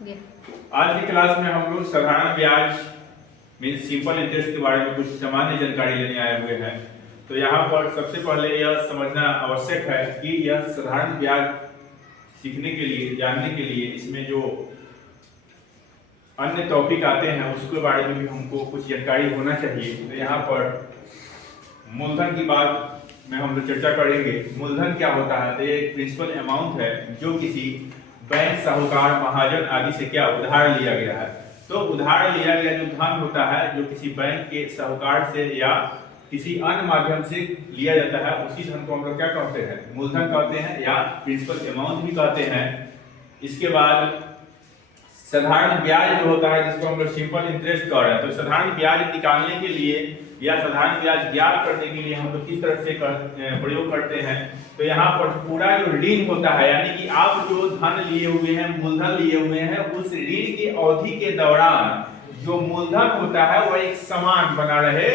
आज की क्लास में हम लोग साधारण ब्याज मीन सिंपल इंटरेस्ट के बारे में कुछ सामान्य जानकारी लेने आए हुए हैं। तो यहाँ पर सबसे पहले यह समझना आवश्यक है कि यह साधारण ब्याज सीखने के लिए, जानने के लिए इसमें जो अन्य टॉपिक आते हैं उसके बारे में भी हमको कुछ जानकारी होना चाहिए। तो यहाँ पर मूलधन की बात में हम लोग चर्चा करेंगे। मूलधन क्या होता है? तो ये एक प्रिंसिपल अमाउंट है जो किसी बैंक, साहूकार, महाजन आदि से क्या उधार लिया गया है। तो उधार लिया गया जो धन होता है, जो किसी बैंक के, साहूकार से या किसी अन्य माध्यम से लिया जाता है, उसी धन को हम लोग क्या कहते हैं? मूलधन कहते हैं या प्रिंसिपल अमाउंट भी कहते हैं। इसके बाद साधारण ब्याज जो होता है, जिसको हम लोग सिंपल इंटरेस्ट कह रहे हैं। तो साधारण ब्याज निकालने के लिए या साधारण ब्याज ज्ञात करने के लिए हम लोग किस तरह से प्रयोग करते हैं? तो यहाँ पर पूरा जो ऋण होता है, यानी कि आप जो धन लिए हुए हैं, मूलधन लिए हुए हैं, उस ऋण की अवधि के दौरान जो मूलधन होता है वह एक समान बना रहे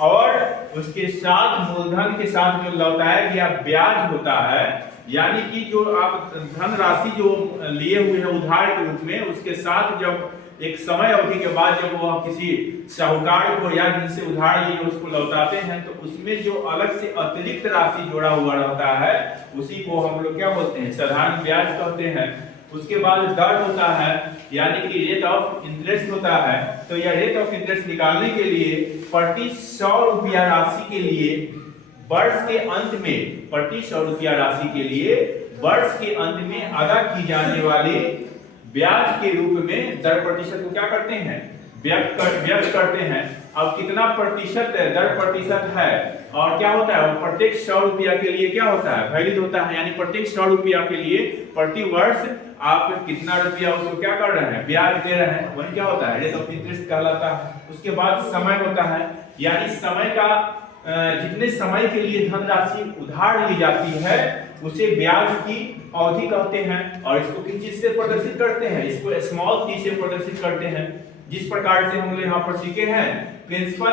और उसके साथ मूलधन के साथ जो लौटाया गया ब्याज होता है, यानी कि जो आप धनराशि जो लिए हुए हैं उधार के रूप में, उसके साथ जब एक समय अवधि के बाद जब वह किसी साहूकार को या जिनसे उधार लिए उसको लौटाते हैं, तो उसमें जो अलग से अतिरिक्त राशि जोड़ा हुआ रहता है उसी को हम लोग क्या बोलते हैं? साधारण ब्याज कहते हैं। उसके बाद दर होता है, यानी कि रेट ऑफ इंटरेस्ट होता है। तो यह रेट ऑफ इंटरेस्ट निकालने के लिए प्रति 100 रुपया राशि के लिए वर्ष के अंत में, प्रति 100 रुपया राशि के लिए वर्ष के अंत में अदा की जाने वाली ब्याज के रूप में दर प्रतिशत को क्या करते हैं? व्यक्त करते हैं। अब कितना प्रतिशत है? दर प्रतिशत है। और क्या होता है? प्रत्येक 100 रुपया के लिए क्या होता है? वैलिड होता है, यानी प्रत्येक 100 रुपया के लिए प्रति वर्ष आप कितना रुपया उसको क्या कर रहे हैं? ब्याज दे रहे हैं। वही क्या होता है? रेट ऑफ इंटरेस्ट कहलाता है। उसके बाद समय होता है, यानी समय का जितने समय के लिए धनराशि उधार ली जाती है उसे ब्याज की अवधि कहते हैं। और इसको किस चीज से प्रदर्शित करते हैं? इसको स्मॉल टी से प्रदर्शित करते हैं। जिस प्रकार से हम लोग यहाँ पर सीखे हैं, प्रिंसिपल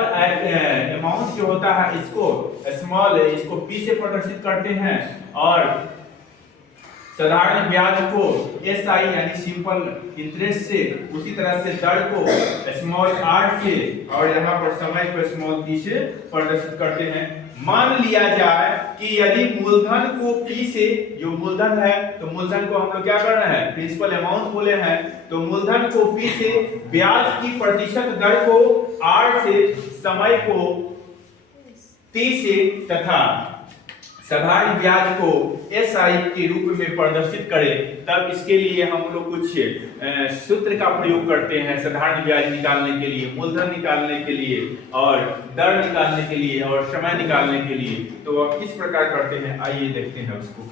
अमाउंट जो होता है इसको स्मॉल, इसको पी से प्रदर्शित करते हैं, और साधारण ब्याज को एसआई यानी सिंपल इंटरेस्ट से, उसी तरह से दर को स्मॉल आर से, और यहाँ पर समय को स्मॉल टी से प्रदर्शित करते हैं। मान लिया जाए कि यदि मूलधन को पी से, जो मूलधन है, तो मूलधन को हम लोग क्या कर रहे हैं? प्रिंसिपल अमाउंट बोले हैं। तो मूलधन को पी से, ब्याज की प्रतिशत दर को आर से, समय को टी से तथा साधारण ब्याज को एसआई के रूप में प्रदर्शित करें, तब इसके लिए हम लोग कुछ सूत्र का प्रयोग करते हैं साधारण ब्याज निकालने के लिए, मूलधन निकालने के लिए, और दर निकालने के लिए, और समय निकालने के लिए। तो वह किस प्रकार करते हैं, आइए देखते हैं उसको।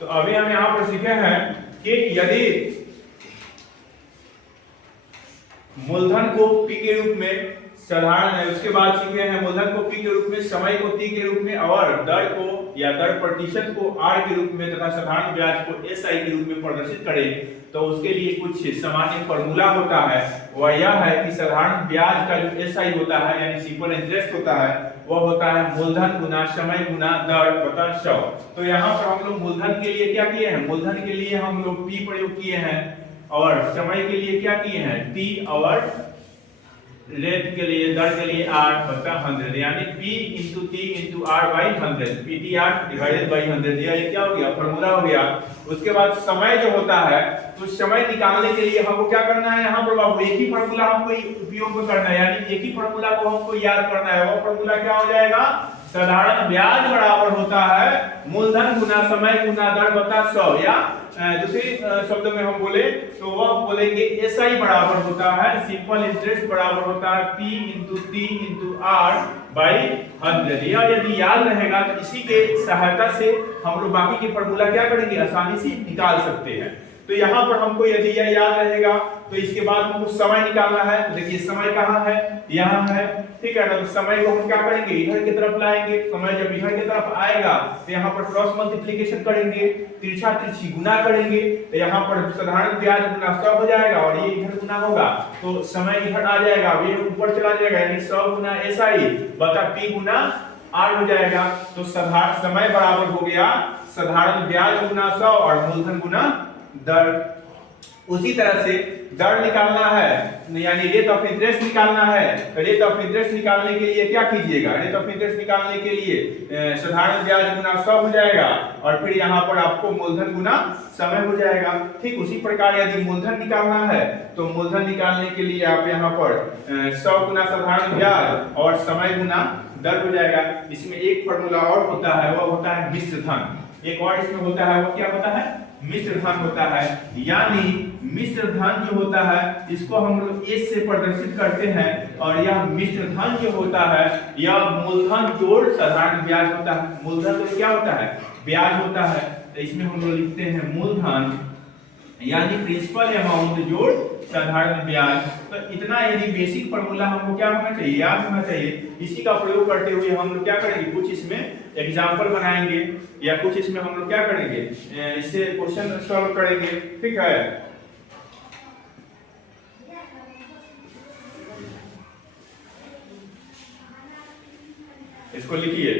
तो अभी हम यहाँ पर सीखे हैं कि यदि मूलधन को पी के रूप में साधारण है, उसके बाद सीखे हैं मूलधन को पी के रूप में, समय को टी के रूप में, और दर को या दर प्रतिशत को आर के रूप में तथा साधारण ब्याज को एसआई के रूप में प्रदर्शित करें। तो उसके लिए कुछ सामान्य फॉर्मूला होता है। वह यह है कि साधारण ब्याज का जो एसआई होता है यानी सिंपल इंटरेस्ट होता है, वह होता है मूलधन गुना समय गुना दर बटा 100। तो यहाँ पर हम लोग मूलधन के लिए क्या किए हैं? मूलधन के लिए हम लोग पी प्रयोग किए हैं, और समय के लिए क्या किए हैं? टी, और रेट के लिए, दर के लिए आर बटा 100, यानी P into T into R by 100, PTR divided by 100। ये क्या हो गया? फॉर्मूला हो गया। उसके बाद समय जो होता है, तो समय निकालने के लिए हमको क्या करना है? यहाँ पर बाबू एक ही फॉर्मूला हमको उपयोग करना है, यानी एक ही फॉर्मूला को हमको याद करना है। वो फॉर्मूला क्या हो जाएगा? साधारण ब्याज बराबर होता है मूलधन गुना समय गुना दर बटा 100, या दूसरे शब्दों में हम बोले तो वह बोलेंगे एसआई बराबर होता है सिंपल इंटरेस्ट बराबर होता है P into T into R by 100। यह यदि याद रहेगा तो इसी के सहायता से हम लोग बाकी की फॉर्मूला क्या करेंगे? आसानी से निकाल सकते हैं। तो यहाँ पर हमको यदि यह याद रहेगा तो इसके बाद हमको समय निकालना है। तो देखिए समय कहाँ है? यहाँ है, ठीक है ना। तो समय को हम क्या करेंगे? इधर की तरफ लाएंगे। समय जब इधर की तरफ आएगा तो यहाँ पर क्रॉस मल्टीप्लिकेशन करेंगे, तिरछा तिरछी गुना करेंगे, तो यहाँ पर साधारण ब्याज गुना 100 हो जाएगा, और ये इधर गुना होगा तो समय इधर आ जाएगा, ये ऊपर चला जाएगा, यानी 100 गुना एसआई बटा पी गुना आर हो जाएगा। तो साधारण समय बराबर हो गया साधारण ब्याज गुना 100 और मूलधन गुना दर। उसी तरह से दर निकालना है यानी रेट ऑफ इंटरेस्ट निकालना है। तो रेट ऑफ इंटरेस्ट निकालने के लिए क्या कीजिएगा, रेट ऑफ इंटरेस्ट निकालने के लिए साधारण ब्याज गुना 100 हो जाएगा और फिर यहाँ पर आपको मूलधन गुना समय हो जाएगा। ठीक उसी प्रकार यदि मूलधन निकालना है तो मूलधन निकालने के लिए आप यहाँ पर 100 गुना साधारण ब्याज और समय गुना दर हो जाएगा। इसमें एक फॉर्मूला और होता है, वह होता है मिश्र धन। एक और इसमें होता है, वो क्या होता है, मिश्र धन होता है। यानी मिश्र धन जो होता है इसको हम लोग एस से प्रदर्शित करते हैं और यह मिश्र धन जो होता है यह मूलधन जोड़ साधारण ब्याज होता है। मूलधन तो क्या होता है, ब्याज होता है। तो इसमें हम लोग लिखते हैं मूलधन यानी प्रिंसिपल अमाउंट जोड़ साधारण ब्याज। तो इतना यदि बेसिक फॉर्मूला हमको क्या होना चाहिए, याद होना चाहिए। इसी का प्रयोग करते हुए हम लोग क्या करेंगे, कुछ इसमें एग्जाम्पल बनाएंगे या कुछ इसमें हम लोग क्या करेंगे, इससे क्वेश्चन सॉल्व करेंगे। ठीक है, इसको लिखिए।